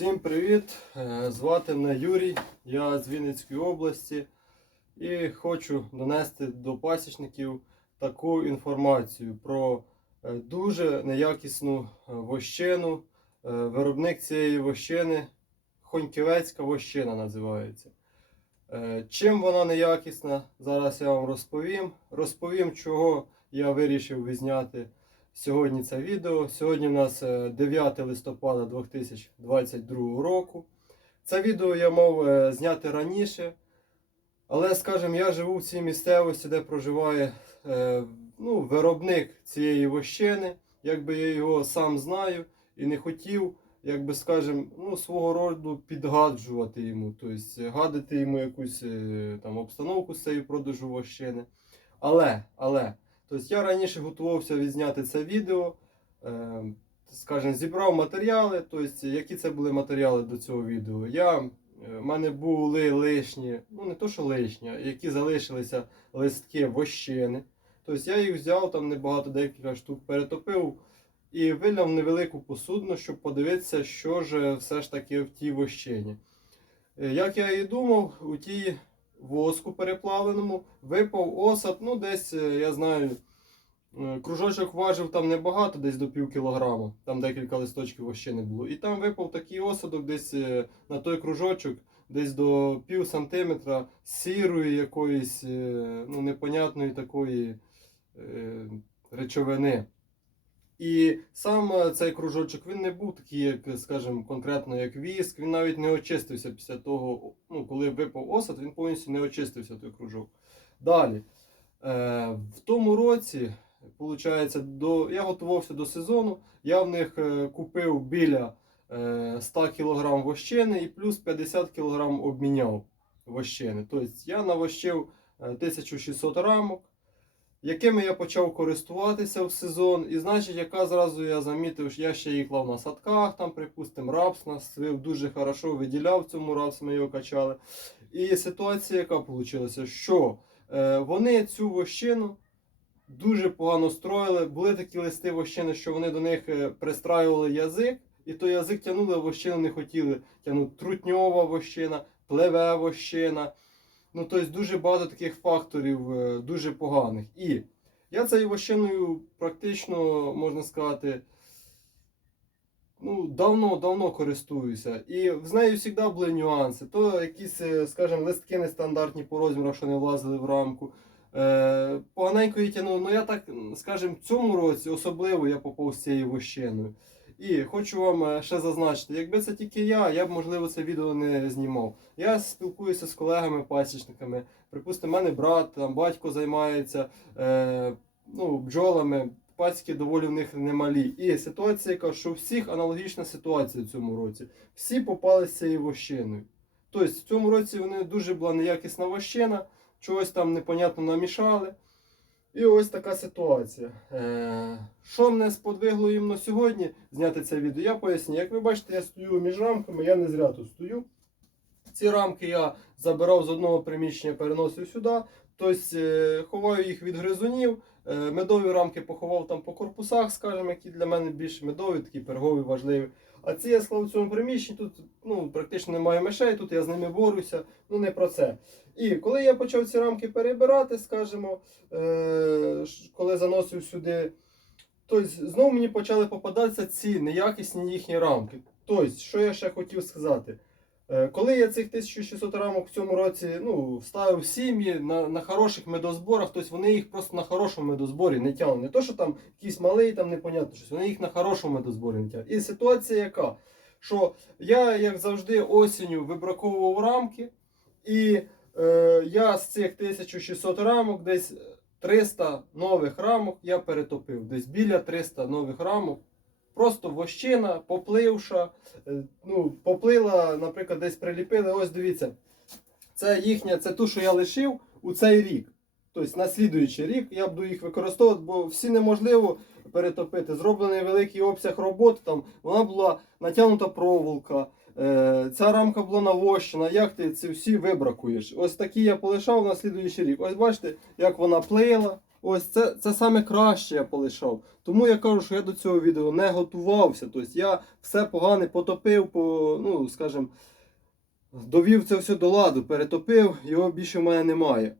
Всім привіт! Е, Звати мене Юрій, я з Вінницької області і хочу донести до пасічників таку інформацію про е, дуже неякісну е, вощину. Виробник цієї вощини Хоньківецька вощина називається. Чим вона неякісна, зараз я вам розповім. Розповім, чого я вирішив відзняти сьогодні це відео. Сьогодні у нас е, 9 листопада 2022 року. Це відео я мав е, зняти раніше. Але, скажімо, я живу в цій місцевості, де проживає е, ну, виробник цієї вощини. Якби я його сам знаю і не хотів, якби скажімо, ну, свого роду підгаджувати йому, тобто гадити йому якусь е, там обстановку з цією продажу вощини. Але, але, тобто я раніше готувався відзняти це відео, е, скажімо, зібрав матеріали, тобто, які це були матеріали до цього відео. Я, е, в мене були лишні, ну не то, що лишні, які залишилися листки вощини. Тобто я їх взяв там небагато, декілька штук перетопив і виляв невелику посудину, щоб подивитися, що ж все ж таки в тій вощині. Е, Як я і думав, у тій воску переплавленому випав осад, ну десь, е, я знаю, е, кружочок важив там небагато, десь до пів кілограма, там декілька листочків вощини було. І там випав такий осадок десь е, на той кружочок, десь до пів сантиметра сірої якоїсь ну, непонятної такої речовини. І сам е, цей кружочок він не був такий, як, скажімо, конкретно як віск. Він навіть не очистився після того, ну, коли випав осад, він повністю не очистився той кружок. Далі. Е, в тому році, виходить, до, я готувався до сезону. Я в них е, купив біля е, 100 кг вощини і плюс 50 кг обміняв вощини. Тобто я навощив е, 1600 рамок якими я почав користуватися в сезон. І значить, яка зразу я замітив, що я ще їх клав на садках, там, припустимо, рапс нас дуже хорошо виділяв цьому рапс, ми його качали. І ситуація, яка вийшла, що е, вони цю вощину дуже погано строїли. Були такі листи вощини, що вони до них е, пристраювали язик, і той язик тягнули, а вощину не хотіли тягнути. Трутньова вощина, плеве вощина. Ну, тобто дуже багато таких факторів е, дуже поганих. І я цією вощиною практично, можна сказати, ну, давно-давно користуюся. І з нею завжди були нюанси. То якісь, е, скажімо, листки нестандартні по розмірах, що не влазили в рамку. Е, поганенько її тягнув. Ну я так, скажімо, в цьому році особливо я попав з цією вощиною. І хочу вам е, ще зазначити, якби це тільки я, я б можливо це відео не знімав. Я спілкуюся з колегами-пасічниками. Припустимо, мене брат, там батько займається е, ну, бджолами. Пацьки доволі в них немалі. І ситуація, яка що у всіх аналогічна ситуація в цьому році. Всі попали з цією вощиною. Тобто в цьому році вони дуже була неякісна вощина, чогось там непонятно намішали. І ось така ситуація. Е, що мене сподвигло іменно сьогодні зняти це відео, я поясню. Як ви бачите, я стою між рамками, я не зря тут стою. Ці рамки я забирав з одного приміщення, переносив сюди. Тобто ховаю їх від гризунів. Е, медові рамки поховав там по корпусах, скажімо, які для мене більш медові, такі пергові, важливі. А це я склав в цьому приміщенні, тут ну, практично немає мишей, тут я з ними борюся, ну не про це. І коли я почав ці рамки перебирати, скажімо, е, коли заносив сюди, то знову мені почали попадатися ці неякісні їхні рамки. Тобто, що я ще хотів сказати? Е, Коли я цих 1600 рамок в цьому році ну, вставив сім'ї на, на хороших медозборах, тобто вони їх просто на хорошому медозборі не тягнуть. Не то, що там якийсь малий, там непонятно щось, вони їх на хорошому медозборі не тягнуть. І ситуація яка? Що я, як завжди, осінню вибраковував рамки, і е, я з цих 1600 рамок десь 300 нових рамок я перетопив. Десь біля 300 нових рамок. Просто вощина, попливша, е, ну, поплила, наприклад, десь приліпили. Ось дивіться, це їхня, це ту, що я лишив у цей рік. Тобто на слідуючий рік я буду їх використовувати, бо всі неможливо перетопити. Зроблений великий обсяг роботи, там вона була натягнута проволока. Е, ця рамка була навощена. Як ти ці всі вибракуєш? Ось такі я полишав на слідуючий рік. Ось бачите, як вона плила. Ось це, це саме краще я полишав. Тому я кажу, що я до цього відео не готувався. Тобто я все погане потопив, по, ну, скажімо, довів це все до ладу, перетопив, його більше в мене немає.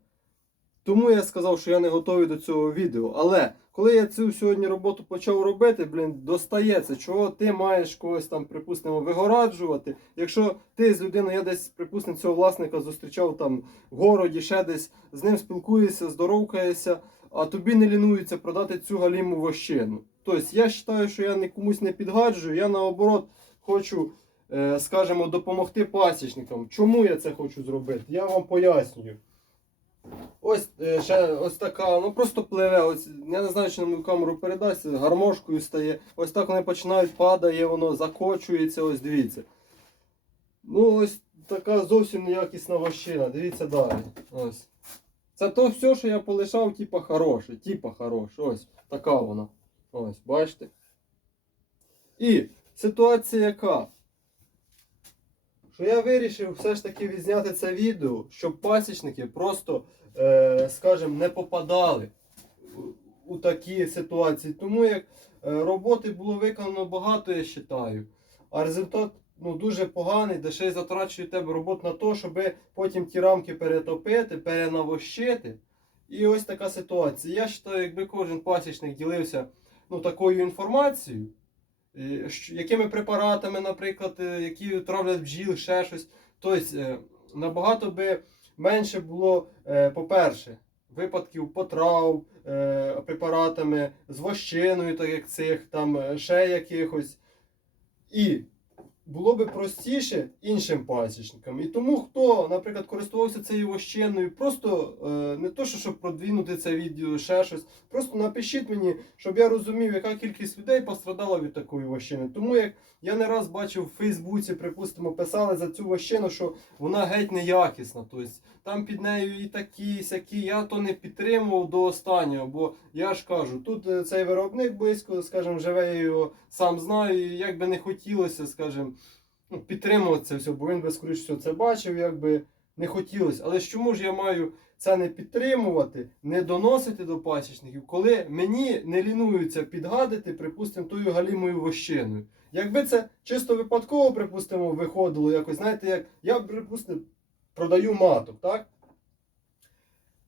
Тому я сказав, що я не готовий до цього відео. Але коли я цю сьогодні роботу почав робити, блін, достається, чого ти маєш когось там, припустимо, вигораджувати. Якщо ти з людиною, я десь, припустимо, цього власника зустрічав там в городі, ще десь з ним спілкуєшся, здоровкаєшся, а тобі не лінується продати цю галіму вощину. Тобто я вважаю, що я нікомусь не підгаджую, я наоборот хочу, е, скажімо, допомогти пасічникам. Чому я це хочу зробити? Я вам пояснюю. Ось е, ще ось така, ну просто пливе. Ось, я не знаю, чи на мою камеру передасть, гармошкою стає. Ось так вони починають падає, воно закочується, ось дивіться. Ну, ось така зовсім неякісна вощина. Дивіться далі. Ось. Це то все, що я полишав, типа хороше, типа хороше. Ось така вона. Ось, бачите? І ситуація яка? Що я вирішив все ж таки відзняти це відео, щоб пасічники просто, е, скажімо, не попадали у, такі ситуації. Тому як е, роботи було виконано багато, я вважаю, а результат ну, дуже поганий, де ще й затрачує тебе роботу на те, щоб потім ті рамки перетопити, перенавощити. І ось така ситуація. Я вважаю, якби кожен пасічник ділився ну, такою інформацією, е, якими препаратами, наприклад, е, які травлять бджіл, ще щось. Тобто е, набагато би менше було, по-перше, випадків потрав препаратами з вощиною, так як цих, там ще якихось. І було би простіше іншим пасічникам. І тому, хто, наприклад, користувався цією вощиною, просто е, не то, що щоб продвинути це відео, ще щось. Просто напишіть мені, щоб я розумів, яка кількість людей пострадала від такої вощини. Тому як я не раз бачив в Фейсбуці, припустимо, писали за цю вощину, що вона геть неякісна. Тобто там під нею і такі, і сякі. Я то не підтримував до останнього, бо я ж кажу, тут е, цей виробник близько, скажімо, живе, я його сам знаю, і як би не хотілося, скажімо, ну, підтримувати це все, бо він би скоріш всього це бачив, якби не хотілося. Але чому ж я маю це не підтримувати, не доносити до пасічників, коли мені не лінуються підгадити, припустимо, тою галімою вощиною. Якби це чисто випадково, припустимо, виходило якось, знаєте, як я, припустимо, продаю маток, так?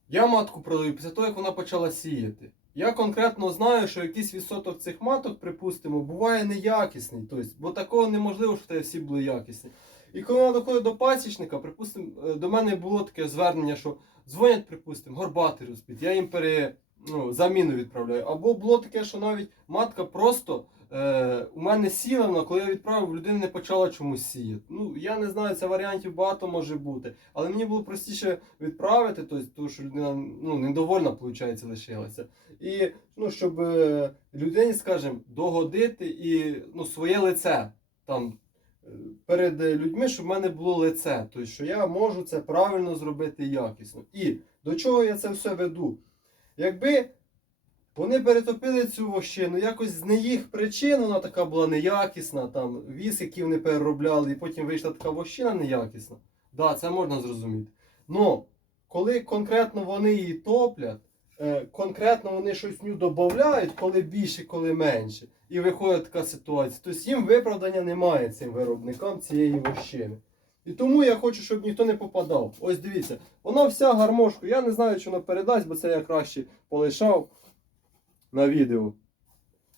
Я матку продаю після того, як вона почала сіяти. Я конкретно знаю, що якийсь відсоток цих маток, припустимо, буває неякісний. Тобто, бо такого неможливо, що всі були якісні. І коли вона доходить до пасічника, припустимо, е, до мене було таке звернення, що дзвонять, припустимо, горбатий розпід, я їм пере, ну, заміну відправляю. Або було таке, що навіть матка просто е, у мене сіла, коли я відправив, людина не почала чомусь сіяти. Ну, я не знаю, це варіантів багато може бути. Але мені було простіше відправити, тобто, тому що людина ну, недовольна, виходить, лишилася. І ну, щоб е, людині, скажімо, догодити і ну, своє лице там е, перед людьми, щоб в мене було лице. Тобто, що я можу це правильно зробити якісно. І до чого я це все веду? Якби вони перетопили цю вощину, якось з не їх причин вона така була неякісна, там віс, який вони переробляли, і потім вийшла така вощина неякісна. Да, це можна зрозуміти. Но коли конкретно вони її топлять, е, конкретно вони щось ню додають, коли більше, коли менше, і виходить така ситуація, то їм виправдання немає цим виробникам цієї вощини. І тому я хочу, щоб ніхто не попадав. Ось дивіться, вона вся гармошку. Я не знаю, чи вона передасть, бо це я краще полишав на відео.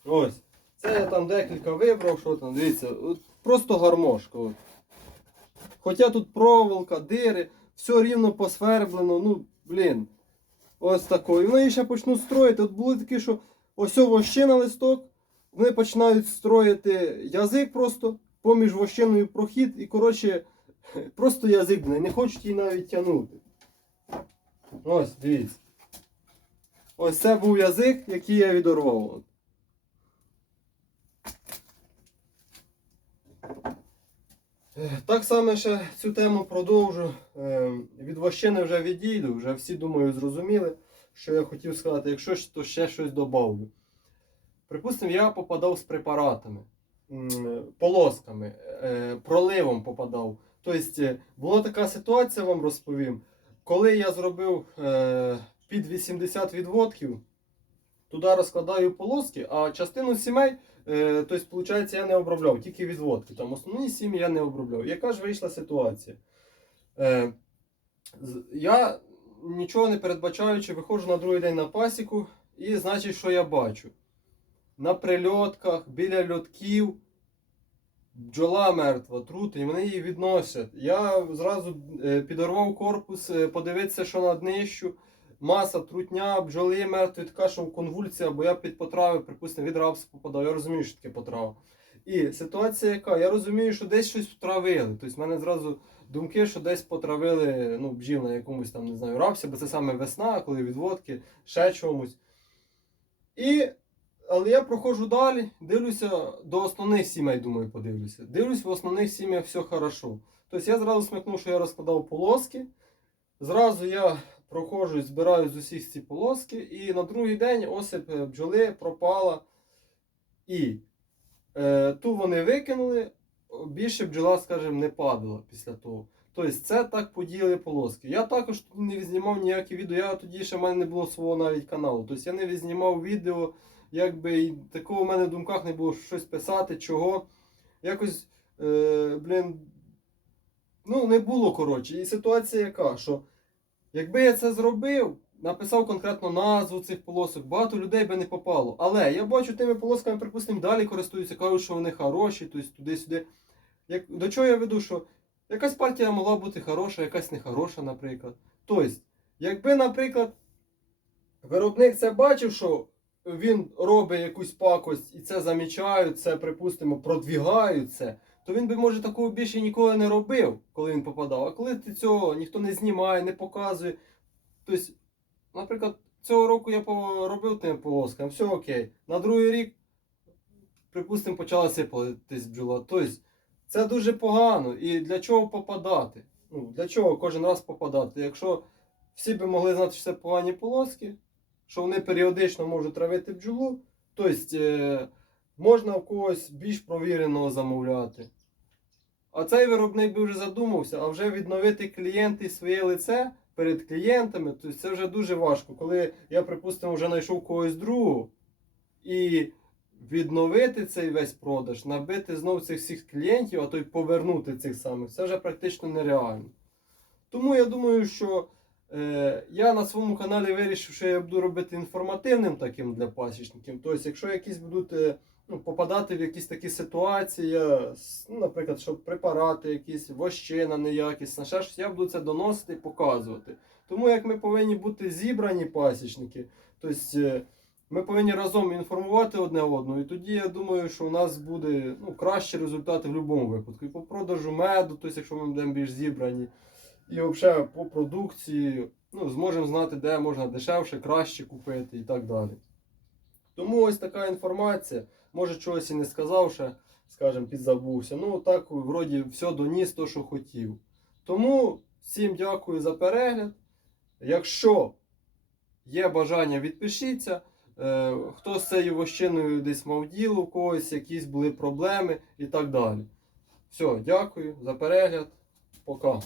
Ось. Це я там декілька вибрав, що там, дивіться, от просто гармошка. От. Хоча тут проволока, дири, все рівно посверблено, ну, блін. Ось такою. Ну і ще почну строїти. От були такі, що ось вощина листок, вони починають строїти язик просто, поміж вощиною прохід, і, коротше, просто язик не хочуть її навіть тягнути. Ось, дивіться. Ось це був язик, який я відорвав. Так само ще цю тему продовжу. Е, Від вощини вже відійду, вже всі, думаю, зрозуміли, що я хотів сказати. Якщо то ще щось добавлю. Припустимо, я попадав з препаратами, полосками, е, проливом попадав. Тобто, е, була така ситуація, вам розповім. Коли я зробив е, під 80 відводків. Туди розкладаю полоски, а частину сімей, е, тобто, виходить, я не обробляв, тільки відводки. Там основні сім'ї я не обробляв. Яка ж вийшла ситуація? Е, я нічого не передбачаючи, виходжу на другий день на пасіку, і значить, що я бачу? На прильотках, біля льотків, бджола мертва, трути, і вони її відносять. Я зразу е, підорвав корпус, подивитися, що на днищу. Маса, трутня, бджоли мертві, така, що в конвульсія, бо я під потрави, припустимо, від рапсу попадав. Я розумію, що таке потрава. І ситуація яка? Я розумію, що десь щось втравили. Тобто в мене зразу думки, що десь потравили ну, бджіл на якомусь там, не знаю, рапсі, бо це саме весна, коли відводки, ще чомусь. І, але я проходжу далі, дивлюся до основних сімей, думаю, подивлюся. Дивлюсь, в основних сім'ях все хорошо. Тобто я зразу смикнув, що я розкладав полоски. Зразу я проходжу, збираю з усіх ці полоски, і на другий день осип е, бджоли пропала. І е, ту вони викинули, більше бджола, скажімо, не падала після того. Тобто це так поділи полоски. Я також не відзнімав ніякі відео. Я тоді ще в мене не було свого навіть каналу. Тобто я не відзнімав відео, якби і такого в мене в думках не було щось писати, чого. Якось, е, блін, ну не було коротше. І ситуація яка, що якби я це зробив, написав конкретно назву цих полосок, багато людей би не попало. Але я бачу тими полосками, припустимо, далі користуються, кажуть, що вони хороші, тобто туди-сюди. Як, до чого я веду, що якась партія могла бути хороша, якась нехороша, наприклад. Тобто, якби, наприклад, виробник це бачив, що він робить якусь пакость і це замічають, це, припустимо, продвігають це, то він би, може, такого більше ніколи не робив, коли він попадав. А коли ти цього ніхто не знімає, не показує. Тобто, наприклад, цього року я поробив тим полоскам, все окей. На другий рік, припустимо, почала сипатись бджола. Тобто, це дуже погано. І для чого попадати? Ну, для чого кожен раз попадати? Якщо всі би могли знати, що це погані полоски, що вони періодично можуть травити бджолу, тобто можна в когось більш провіреного замовляти. А цей виробник би вже задумався, а вже відновити клієнти своє лице перед клієнтами, тобто це вже дуже важко. Коли я, припустимо, вже знайшов когось другого і відновити цей весь продаж, набити знов цих всіх клієнтів, а то й повернути цих самих, це вже практично нереально. Тому я думаю, що е, я на своєму каналі вирішив, що я буду робити інформативним таким для пасічників. Тобто, якщо якісь будуть е, ну, попадати в якісь такі ситуації, ну, наприклад, щоб препарати, якісь вощина неякісна, ще щось, я буду це доносити і показувати. Тому як ми повинні бути зібрані пасічники, тобто ми повинні разом інформувати одне одного, і тоді я думаю, що у нас буде ну, кращі результати в будь-якому випадку. І по продажу меду, тобто, якщо ми будемо більш зібрані, і взагалі по продукції, ну, зможемо знати, де можна дешевше, краще купити і так далі. Тому ось така інформація. Може, чогось і не сказав ще, скажімо, підзабувся. Ну, так, вроді, все доніс то, що хотів. Тому всім дякую за перегляд. Якщо є бажання, відпишіться. Е, хто з цією вощиною десь мав діло, у когось якісь були проблеми і так далі. Все, дякую за перегляд. Пока.